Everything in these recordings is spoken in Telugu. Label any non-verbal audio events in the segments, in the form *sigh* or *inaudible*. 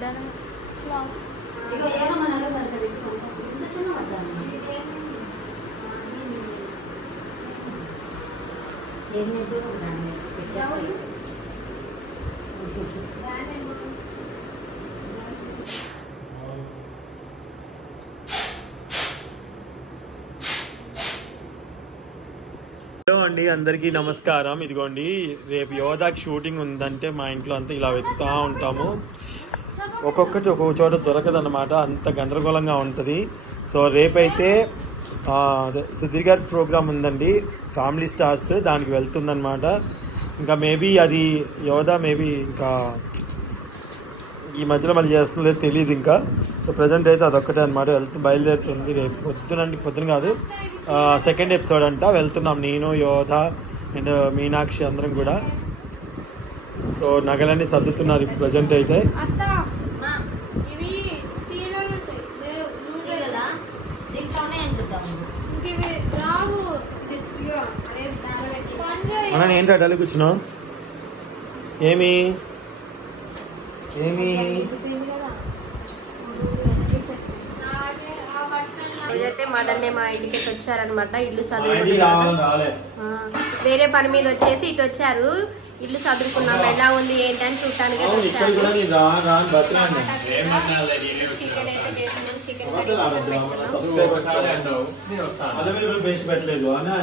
హలో అండి అందరికీ నమస్కారం. ఇదిగోండి రేపు యోధాకి షూటింగ్ ఉందంటే మా ఇంట్లో అంతా ఇలా వెతుకుతూ ఉంటాము. ఒక్కొక్కటి ఒక్కొక్క చోట దొరకదన్నమాట. అంత గందరగోళంగా ఉంటుంది. సో రేపైతే అదే సుధీర్ గారి ప్రోగ్రామ్ ఉందండి. ఫ్యామిలీ స్టార్స్ దానికి వెళ్తుందన్నమాట. ఇంకా మేబీ అది యోధా మేబీ ఇంకా ఈ మధ్యలో మళ్ళీ చేస్తుందో తెలియదు ఇంకా. సో ప్రజెంట్ అయితే అదొక్కటే అనమాట వెళ్తూ బయలుదేరుతుంది రేపు. పొద్దునండి పొద్దున కాదు. సెకండ్ ఎపిసోడ్ అంట. వెళ్తున్నాం నేను యోధ అండ్ మీనాక్షి అందరం కూడా. సో నగలన్నీ సర్దుతున్నారు ఇప్పుడు ప్రజెంట్ అయితే అత్త ఇవి సీరియల్ ఉంటాయి లేవు, నువ్వు సీరియలా? దీంట్లో ఉన్నాయని చూద్దాం ఇంక ఇవి రావు ఇది ఇదిగో, అదే మనం ఏంటో అడలి కూర్చున్నావు ఏమి? ఏమి? రోజైతే మా ఇంటికి వచ్చారనమాట ఇల్లు వేరే పని మీద వచ్చేసి ఇటు వచ్చారు. ఇల్లు చదువుకున్నాం ఎలా ఉంది ఏంటని చూడటానికి అవును ఇక్కడ వచ్చారు కూడా నేను రా రా అని బతిలాడినా. చికెన్ అయితే అల్లం వెల్లుల్లి పేస్ట్ అన్నా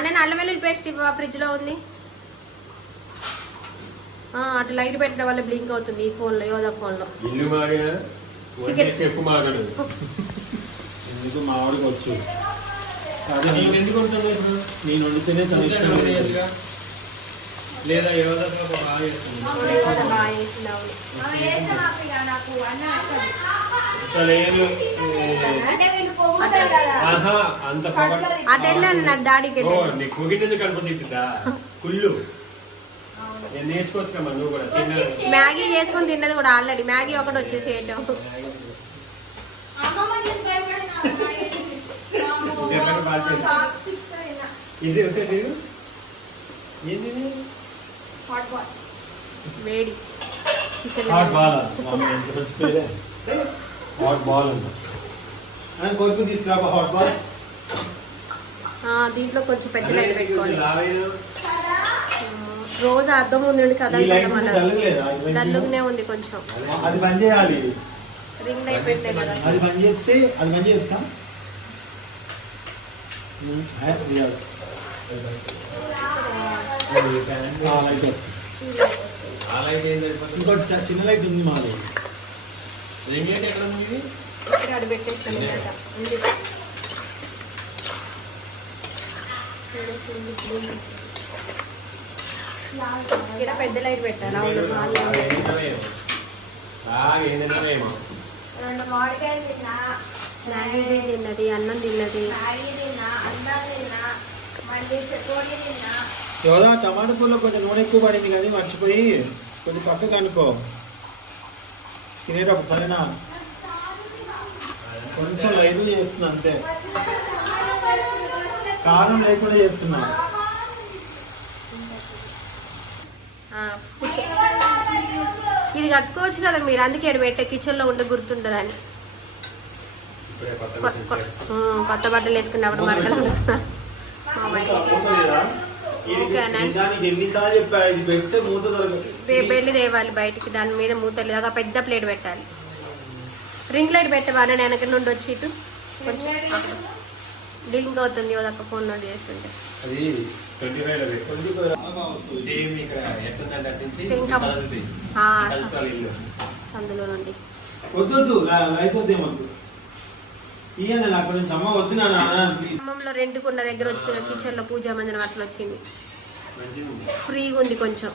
నేను అల్లం వెల్లుల్లి పేస్ట్ ఫ్రిడ్జ్లో ఉంది. ఆ, అటు లైట్ పెట్టడం వల్ల బ్లింక్ అవుతుంది ఈ ఫోన్లో యోదా ఫోన్లో ఇల్లు మాగా చికెన్. చెప్పు మాగను. ఎందుకు మా వాడికి వచ్చు? అదే నేను వండితేనే తన ఇష్టం ఇద్దరు లేదు. బాగా చేస్తుంది. కడుపు కుళ్ళు. నేను నేర్చుకోవచ్చు నువ్వు కూడా. తిన్నా మ్యాగీ చేసుకొని తిన్నది కూడా ఆల్రెడీ. మ్యాగీ ఒకటి వచ్చేసి ఏంటో. ఇది వచ్చేది ఏంది వేడి హాట్ బాల్ ఎంత మంచి పేరే? హాట్ బాల్ అంట. అని కొడుకు తీసుకురా హాట్ బాల్ ఆ, దీంట్లో కొంచెం పెద్ద లైట్ పెట్టుకోవాలి. రోజు అర్థం ఉంది కదా డల్లుగానే ఉంది కొంచెం. అది బంద్ చేయాలి. రింగ్ లైట్ పెట్టే కదా. అది బంద్ చేస్తే అది బంద్ చేస్తా? Um, hi, Riyaz. ఆ, లైట్ వస్తుంది. ఆ లైట్ ఏం సరిపోతుంది ఇంకోటి చ- చిన్న లైట్ ఉంది మాది రింగ్ లైట్ ఎక్కడ ఉంది ఇది? ఇక్కడ పెట్టేస్తాను. ఉంది. ఇక్కడ పెద్ద లైట్ పెట్టాను అవును. రెండు మామిడికాయలు తిన్నా తిన్నది అన్నం తిన్నది యోదా టమాటా పూలో కొంచెం నూనె ఎక్కువ పడింది కానీ మర్చిపోయి కొంచెం పక్కకు అనుకో. తినేటప్పుడు సరేనా? కొంచెం లైట్ చేస్తున్నా అంతే. కారం లేకుండా చేస్తున్నా. ఇది కట్టుకోవచ్చు కదా మీరు అందుకే పెట్టే కిచెన్లో ఉంటే గుర్తుంటుందని కొత్త బట్టలు వేసుకున్నప్పుడు మరకలు. వెళ్ళి తేవాలి బయటికి దాని మీద మూత లేదు. పెద్ద ప్లేట్ పెట్టాలి. రింగ్ లైట్ పెట్టవా నేను వెనక నుండి వచ్చి ఇటు? కొంచెం డ్రింక్ అవుతుంది ఒక ఫోన్ నుండి చేస్తుంటే. సందులో నుండి. ఖమ్మంలో రెంట్కున్న దగ్గర వచ్చిన కిచెన్లో పూజా మందిరం అట్లా వచ్చింది. ఫ్రీగా ఉంది కొంచెం.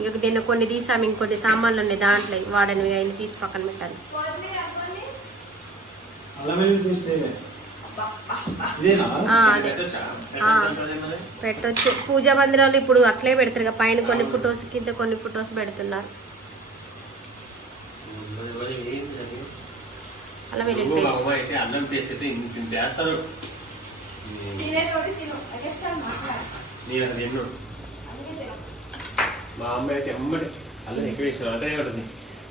ఇక నేను కొన్ని తీసాము ఇంకొన్ని సామాన్లు ఉన్నాయి దాంట్లో వాడని అయిన తీసి పక్కన పెట్టాలి. పెట్టొచ్చా? పూజా మందిరాలు ఇప్పుడు అట్లే పెడతారు పైన కొన్ని ఫొటోస్ కింద కొన్ని ఫొటోస్ పెడుతున్నారు మరి మరి ఏంది అది? అలా మీరు నువ్వు మా పేస్ట్ అమ్మ అయితే ఇంత చేస్తారు. నేను అది ఎన్నో మా అమ్మ అయితే ఎమ్మడి అల్లం ఎక్కువ వేసిన అదే ఉంటుంది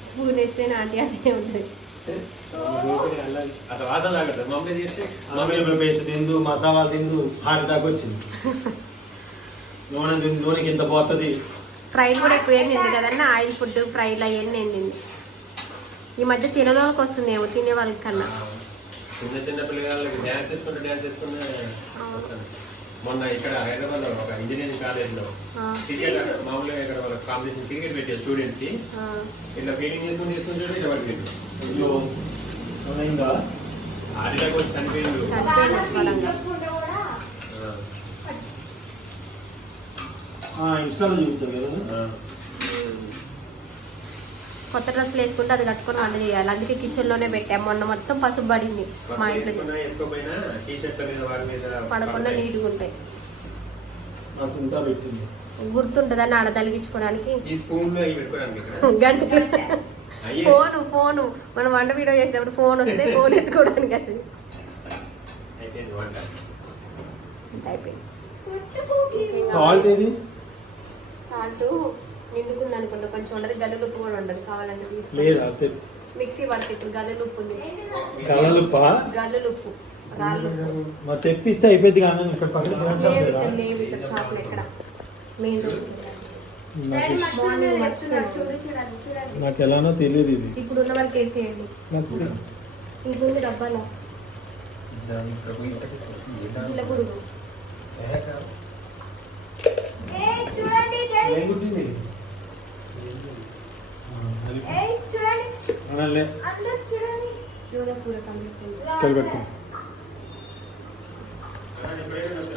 స్పూన్ వేస్తే నాటి అదే ఉంటుంది. వాసన చేస్తే అల్లం పేస్ట్ తిందు మసాలా తిందు హార్ట్ అటాక్ వచ్చింది. నూనె నూనెకి ఎంత పోతుంది. ఫ్రైలు కూడా ఎక్కువ ఏంది కదన్నా? ఆయిల్ ఫుడ్ ఫ్రైలు అవన్నీ ఏంది ఈ మధ్య తినని వాళ్ళకి వస్తుంది ఏమో తినే వాళ్ళకి కన్నా చిన్న చిన్న పిల్లగాళ్ళకి డ్యాన్స్ చేసుకుంటే డ్యాన్స్ వస్తుంది. మొన్న ఇక్కడ హైదరాబాద్లో ఒక ఇంజనీరింగ్ కాలేజ్లో క్రికెట్ మామూలుగా ఇక్కడ వాళ్ళ కాంపిటీషన్ క్రికెట్ పెట్టారు స్టూడెంట్స్కి. ఇట్లా ఫీలింగ్ చేసుకుని చేసుకుంటే ఇట్లా పడిపోయింది. ఆడిలోకి వచ్చి చనిపోయిండు. ఇన్స్టాలో చూపించారు కదా. కొత్త డ్రెస్సులు వేసుకుంటే అది కట్టుకొని వంట చేయాలి. అందుకే కిచెన్లోనే పెట్టాం. మొన్న మొత్తం పసుపు పడింది మా ఇంట్లో. పడకుండా. నీట్గా ఉంటాయి. గుర్తుంటుందని ఆడ తలిగించుకోవడానికి? ఈ స్పూన్లో అవి పెట్టుకోవడానికి ఇక్కడ. *laughs* గంటలు అయ్యే. Phone phone. మనం వంట వీడియో చేసినప్పుడు ఫోన్ వస్తే *laughs* ఫోన్ ఎత్తుకోవడానికి అది. అయిపోయింది. సాల్ట్ ఏది? సాల్ట్. నిండుకుంది అనుకుంటా కొంచెం ఉండదు గల్లులు ఉప్పు కూడా ఉండదు కావాలంటే తీసుకో. లేదా మిక్సీ పడితే ఇప్పుడు గల్లులు ఉప్పు ఉంది. కలలుప్పా గల్లులు ఉప్పు రాళ్ళు. ఉప్పు మరి తెప్పిస్తే అయిపోయింది కానీ ఇక్కడ లేవు షాప్లో ఎక్కడ? మెయిన్ రోడ్ నాకు ఎలానో తెలియదు ఇది. ఇప్పుడు ఉన్న వరకు వేసేయండి. నాకు ఇంకొంది డబ్బాలో.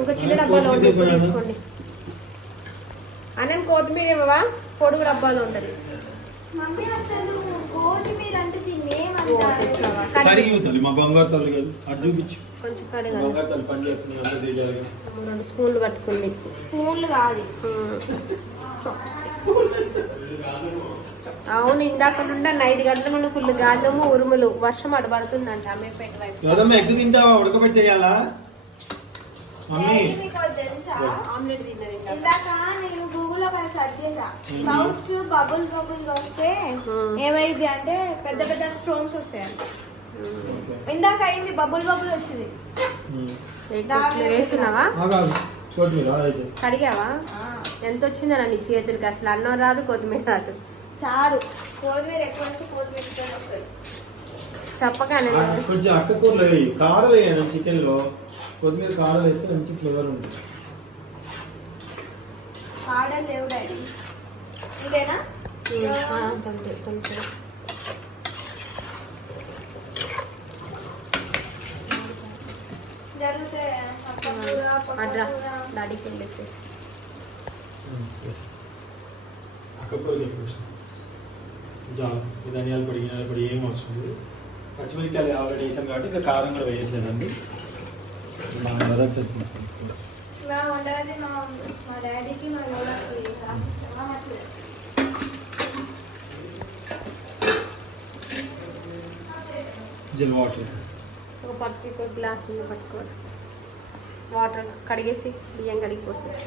ఇంకా చిన్న డబ్బాలో ఉప్పు తీసుకోండి. అన్నం కొత్తిమీర ఇవ్వవా? పొడుగు డబ్బాలో ఉంటుంది. మమ్మీ అసలు కొత్తిమీర అంటే కడిగి ఇవ్వుతాలి మా బంగారు తల్లి కాదు అది చూపించు. కొంచెం మా కడగాలి బంగారు తల్లి పని చేస్తుంది అంతా చేయాలి కదా. రెండు స్పూన్లు పట్టుకుంది స్పూన్లు కాదు. అవును ఇందాక నుండి ఐదు గంటల నుండి ఫుల్ గాలిము ఉరుములు వర్షం అటు పడుతుందంట అమ్మేపేట వైపు. కదమ్మా ఎగ్ తింటావా? ఉడకబెట్టేయాలా మమ్మీ డాడీ మీకు ఒకటి తెలుసా ఆమ్లెట్ తిన్నది ఇందాక. ఇందాక నేను గూగుల్లో సెర్చ్ చేసా స్పౌట్స్ బబుల్ బబుల్ వస్తే. ఏమైంది అంటే పెద్ద పెద్ద స్టోన్స్ వస్తాయి ఇందాక అయింది బబుల్ బబుల్ వచ్చింది. వేస్తున్నావా? కడిగావా? ఎంత వచ్చిందన్న నీ చేతులకి అసలు అన్నం రాదు కొత్తిమీర రాదు. చారు కొత్తిమీర ఎక్కువ కొత్తిమీర చెప్పగానే కొంచెం అక్క కూరలు వేయి. కాడలు వేయండి చికెన్లో కొత్తిమీర కాడలు వేస్తే మంచి ఫ్లేవర్ ఉంటుంది. కాడలు లేవు డాడీ. ఇదేనా? ఆ, అంతే, కొంచెం జరిగితే పక్కకూర, అడ్రా పక్కకూర. డాడీకి వెళ్ళి అక్క కూర చెప్పేసి చాలు ఈ ధనియాల పొడి గిన్నెల పొడి ఏం అవసరం లేదు. పచ్చిమిరపకాయలు ఆల్రెడీ వేసాం కాబట్టి ఇంకా కారం కూడా వేయట్లేదండి. మా మదర్ సెట్ నా వంటగది మా మా డాడీకి మా లోడకి చాలా నచ్చలేదు జల్ వాటర్. ఒక పట్టుకు గ్లాస్ పట్టుకో వాటర్ కడిగేసి బియ్యం కడిగి పోసేసి.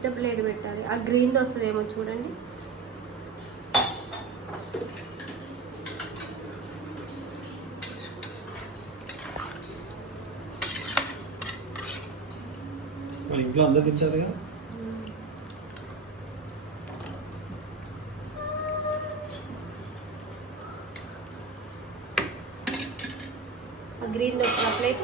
పెద్ద ప్లేట్ పెట్టాలి. ఆ గ్రీన్ది వస్తుందేమో చూడండి. ఇంట్లో అందరు తింటారు కదా గ్రీన్ వచ్చిన ప్లేట్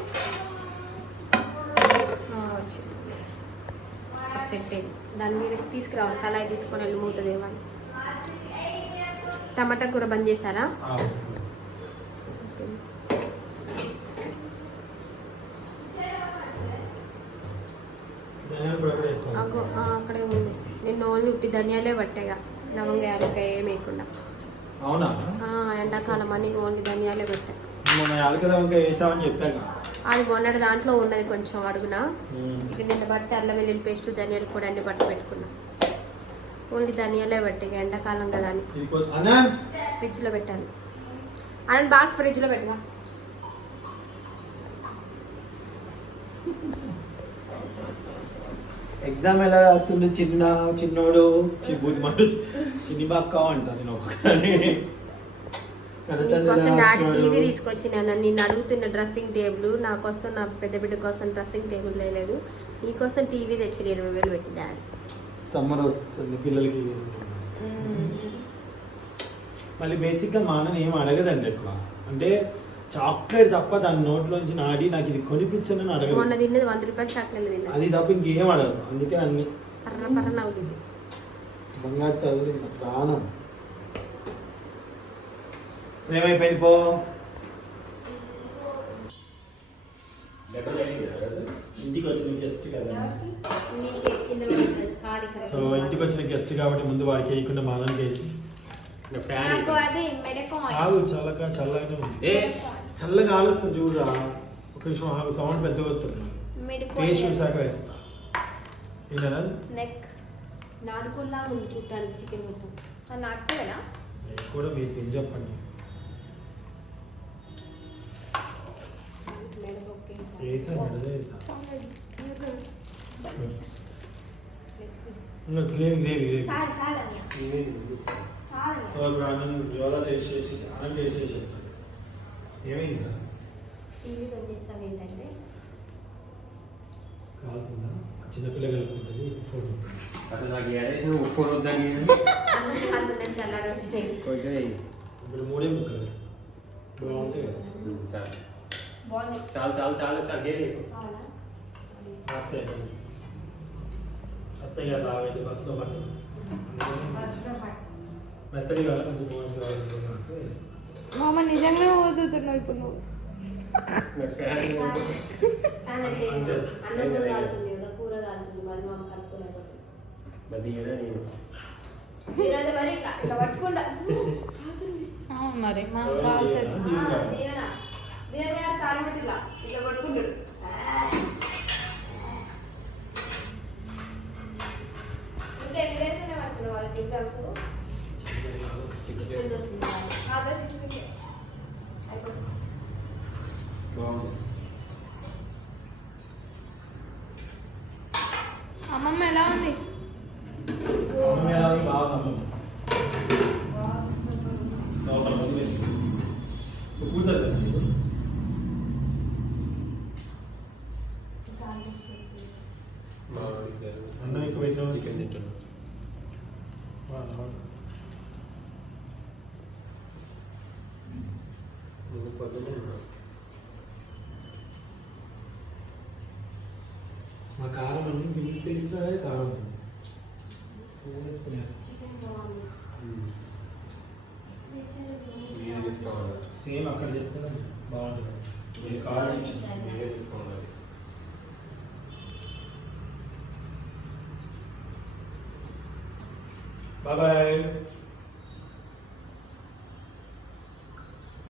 సెట్ అయింది దాని మీద తీసుకురావాలి కళాయి తీసుకొని వెళ్ళి మూత దేవాలి టమాటా కూర బంద్ చేశారా? అక్కడే ఉంది. నిన్న ఓన్లీ ఉట్టి ధనియాలే పట్టాయిగా లవంగ యాలకాయ ఏం వేయకుండా. అవునా? ఎండాకాలం అని ఓన్లీ ధనియాలే పెట్టా అది మొన్నటి దాంట్లో ఉన్నది కొంచెం అడుగున. ఇక నిన్న బట్టి అల్లం వెల్లుల్లి పేస్ట్ ధనియాలు కూడా అన్ని పట్టు పెట్టుకున్నా. ఓన్లీ ధనియాలే పట్టే ఇక ఎండాకాలం కదా అని. ఫ్రిడ్జ్లో పెట్టాలి. అలాంటి బాక్స్ ఫ్రిడ్జ్లో పెట్టవా ఎగ్జామ్ ఎలా రాస్తుంది చిన్న చిన్నోడు? మంటు చిన్ని బాక్క అంట నేను నీకోసం డాడీ టీవీ తీసుకొచ్చి నేను నిన్ను అడుగుతున్న డ్రెస్సింగ్ టేబుల్ నా కోసం నా పెద్ద బిడ్డ కోసం డ్రెస్సింగ్ టేబుల్ లేదు నీకోసం టీవీ తెచ్చి ఇరవై వేలు పెట్టి డాడీ. సమ్మర్ వస్తుంది పిల్లలకి. మళ్ళీ బేసిక్గా మా నాన్న ఏం అడగదండి ఎక్కువ. అంటే చాక్లెట్ తప్ప దాని నోట్లోంచి నాడి నాకు ఇది కొనిపించనని అడగదు. మొన్న తిన్నది వంద రూపాయలు చాక్లెట్ తిన్నది అది తప్ప ఇంకేం అడగదు. అందుకే అన్ని. పర్ర పర్ర నవ్వుతుంది బంగారు తల్లి నా ప్రాణం. ఏమైపోయింది పో. ఇంటికి వచ్చిన గెస్ట్ కదా సో ఇంటికి వచ్చిన గెస్ట్ కాబట్టి ముందు వారికి వేయకుండా మానం చేసి. మెడకం ఆగు చల్లగా చల్లగానే ఉంది. ఏ? చల్లగా ఆలుస్తుంది చూడరా. ఒక నిమిషం ఆగు. సౌండ్ పెద్దగా వస్తుంది. టేస్ట్ చూసాక వేస్తా. ఏంటన్నా నెక్. నాటుకోల్లా ఉంది చూడటానికి చికెన్ మొత్తం నాటుకోలేనా కూడా మీరు తిని చెప్పండి. వేసా మెడదే వేసా. Gravy gravy gravy. చాలు చాలు అన్నయ్య. చాలు సో ఇప్పుడు అన్నం యోగా టేస్ట్ చేసి అన్నం టేస్ట్ చేసి చెప్తాను. ఏమైంది టీవీ బంద్ చేస్తాం ఏంటంటే కాలుతుందా ఆ చిన్నపిల్ల కలుపుకుంటుంది ఫోన్ అసలు నాకు ఏడేసి నువ్వు ఫోన్ వద్దని *laughs* కొంచెం. ఇప్పుడు మూడే ముక్కలు బాగుంటే చాలు. చాలు చాలు చాలు చాలు గేరి అవునా? అత్తయ్య గారు రావేది బస్సులో పట్టు మెత్తడి కాదు కొంచెం బాగుంది కావాలి వేస్తా. మామ నిజంగా ఓదుతున్నావు ఇప్పుడు నువ్వు. అన్నం కూడా కాలుతుంది కదా కూర కాలుతుంది. మరి మా కలుపుకోలేకపోతుంది మరి ఈయన నేను నేనైతే మరి ఇట్లా ఇట్లా పట్టుకుండా అవును మరి మా దీవెన దీవెన గారు కారం పెట్టి ఇట్లా ఇట్లా పట్టుకుంటాడు ఇంకా ఎన్ని డేస్ ఉన్నాయి వచ్చిన వాళ్ళకి ఎగ్జామ్స్ చికెన్ వస్తుంది అయిపోతుంది బాగుంది అమ్మమ్మ ఎలా ఉంది? వేస్తా. చికెన్ బాగుంది. ఉమ్. మీరే తీసుకోవాలి. సేమ్ అక్కడ చేస్తే బాగుంటుంది. కారం తీసుకోవాలి. Bye bye